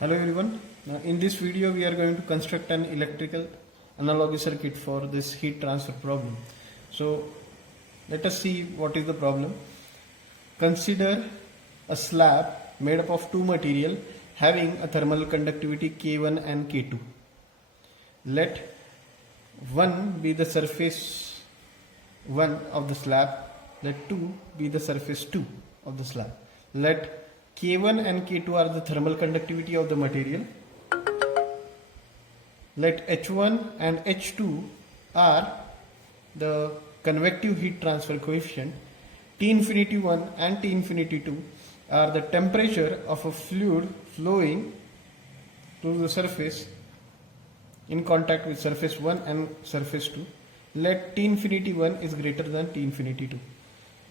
Hello everyone. Now in this video we are going to construct an electrical analogy circuit for this heat transfer problem. So let us see what is the problem. Consider a slab made up of two material having a thermal conductivity K1 and K2. Let 1 be the surface 1 of the slab. Let 2 be the surface 2 of the slab. Let K1 and K2 are the thermal conductivity of the material. Let H1 and H2 are the convective heat transfer coefficient. T infinity 1 and T infinity 2 are the temperature of a fluid flowing to the surface in contact with surface 1 and surface 2. Let T infinity 1 is greater than T infinity 2.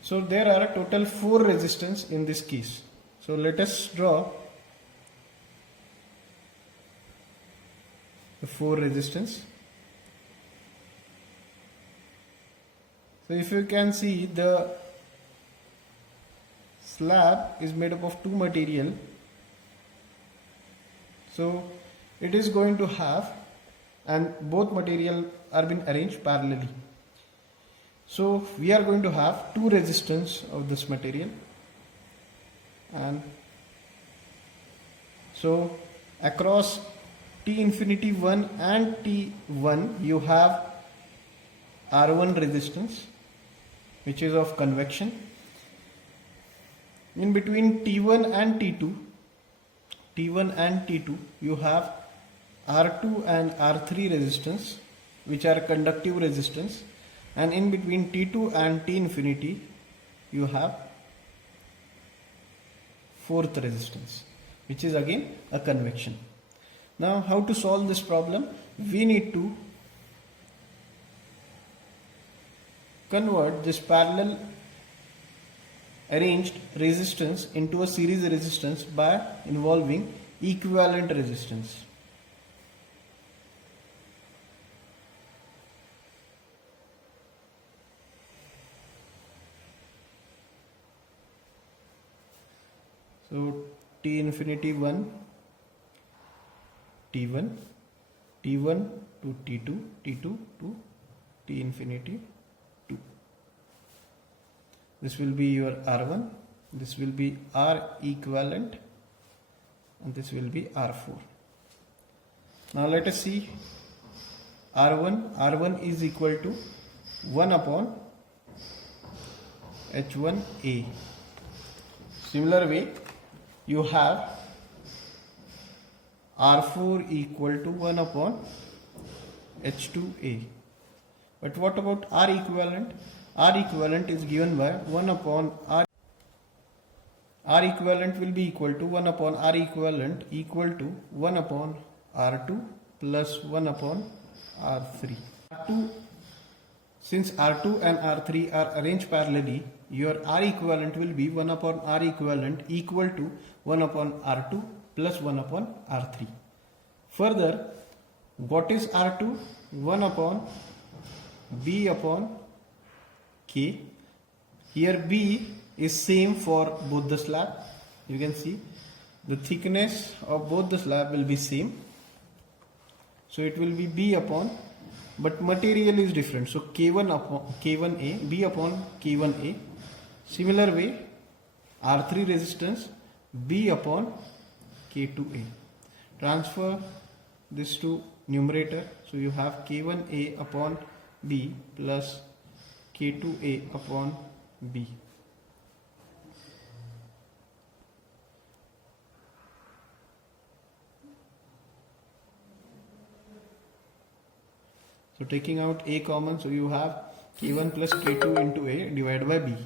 So there are a total 4 resistance in this case. So let us draw the 4 resistance. So if you can see, the slab is made up of two material. So it is going to have, and both material are being arranged parallelly. So we are going to have two resistance of this material. And so across T infinity 1 and T1 you have R1 resistance, which is of convection. In between T1 and T2 you have R2 and R3 resistance, which are conductive resistance, and in between T2 and T infinity you have fourth resistance, which is again a convection. Now how to solve this problem? We need to convert this parallel arranged resistance into a series resistance by involving equivalent resistance. So T infinity 1, T1, T1 to T2, T2 to T infinity 2. This will be your R1, this will be R equivalent, and this will be R4. Now let us see R1 is equal to 1 upon H1A. Similar way, you have R4 equal to 1 upon H2A. But what about R equivalent? R equivalent is given by 1 upon R. R equivalent will be equal to 1 upon R equivalent equal to 1 upon R2 plus 1 upon R3. Since R2 and R3 are arranged parallelly, your R equivalent will be 1 upon R equivalent equal to 1 upon R2 plus 1 upon R3. Further, what is R2? 1 upon B upon K. Here B is same for both the slab. You can see the thickness of both the slab will be same. So it will be B upon, but material is different. So K1 upon K1A, B upon K1A. Similar way, R3 resistance, B upon K2A. Transfer this to numerator. So you have K1A upon B plus K2A upon B. So taking out A common, so you have K1 plus K2 into A divided by B.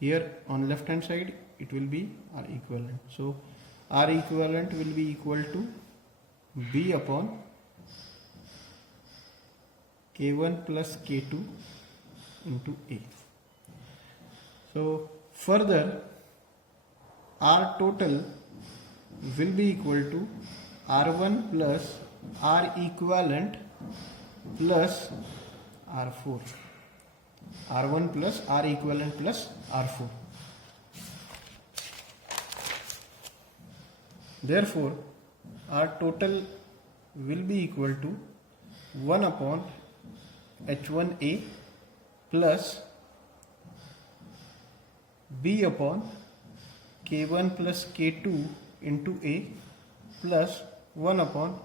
Here on left hand side it will be R equivalent. So R equivalent will be equal to B upon K1 plus K2 into A. So further, R total will be equal to R1 plus R equivalent plus R4. R1 plus R equivalent plus R4. Therefore, our total will be equal to 1 upon H1A plus B upon K1 plus K2 into A plus 1 upon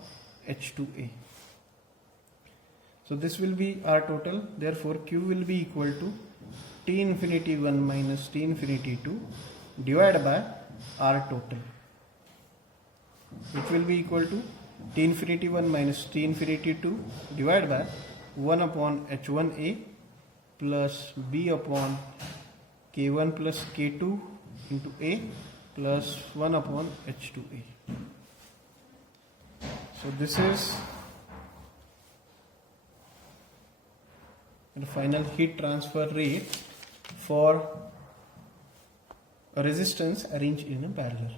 H2A. So this will be our total. Therefore, Q will be equal to T infinity 1 minus T infinity 2 divided by R total, which will be equal to T infinity 1 minus T infinity 2 divided by 1 upon H1A plus B upon K1 plus K2 into A plus 1 upon H2A. So this is the final heat transfer rate for a resistance arranged in a parallel.